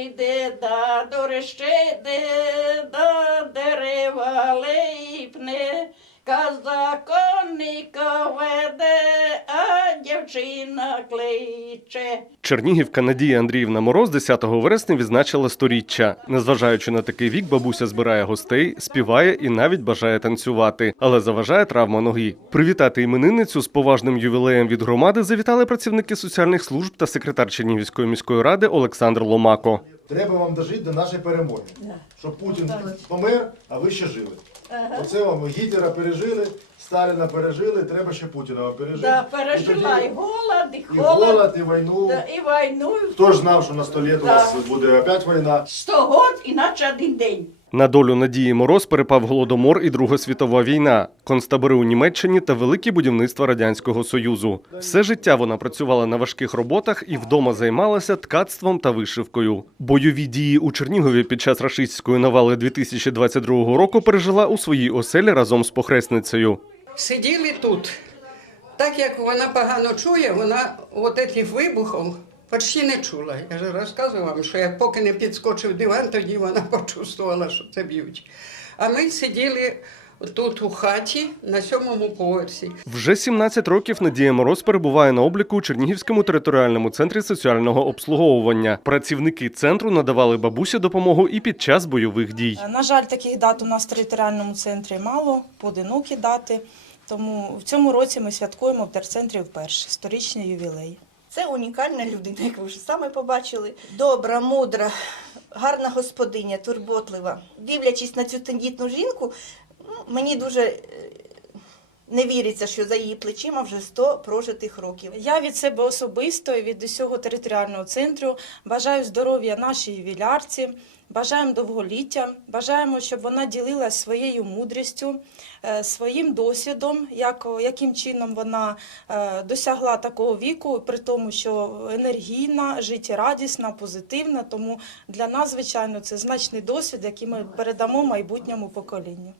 йде, да дорище йде, до дерева липне, а дівчина кличе. Чернігівка Надія Андріївна Мороз 10 вересня відзначила сторіччя. Незважаючи на такий вік, бабуся збирає гостей, співає і навіть бажає танцювати, але заважає травма ноги. Привітати іменинницю з поважним ювілеєм від громади завітали працівники соціальних служб та секретар Чернігівської міської ради Олександр Ломако. Треба вам дожити до нашої перемоги. Щоб Путін помер, а ви ще жили. Оце вам Гітлера пережили, Сталіна пережили, треба ще Путіна пережити. Да, пережила і голод, і і холод, голод, і війну. да, і війну. Хто ж знав, що на 100 літ у Да. вас буде опять війна? Сто год, іначе один день. На долю Надії Мороз перепав голодомор і Друга світова війна, концтабори у Німеччині та великі будівництва радянського союзу. Все життя вона працювала на важких роботах і вдома займалася ткацтвом та вишивкою. Бойові дії у Чернігові під час рашистської навали 2022 року пережила у своїй оселі разом з похресницею. Сиділи тут. Так як вона погано чує, вона от цих вибухів почти не чула. Я ж розказував вам, що як поки не підскочив диван, тоді вона почувствувала, що це б'ють. А ми сиділи тут у хаті на сьомому поверсі. Вже 17 років Надія Мороз перебуває на обліку у Чернігівському територіальному центрі соціального обслуговування. Працівники центру надавали бабусі допомогу і під час бойових дій. На жаль, таких дат у нас в територіальному центрі мало, поодинокі дати. Тому в цьому році ми святкуємо в терцентрі вперше сторічний ювілей. Це унікальна людина, як ви вже саме побачили. Добра, мудра, гарна господиня, турботлива. Дивлячись на цю тендітну жінку, ну, мені дуже е, не віриться, що за її плечима вже 100 прожитих років. Я від себе особисто і від усього територіального центру бажаю здоров'я нашій ювілярці, бажаємо довголіття, бажаємо, щоб вона ділилася своєю мудрістю, е, своїм досвідом, як, яким чином вона е, досягла такого віку, при тому, що енергійна, життєрадісна, позитивна. Тому для нас, звичайно, це значний досвід, який ми передамо майбутньому поколінню.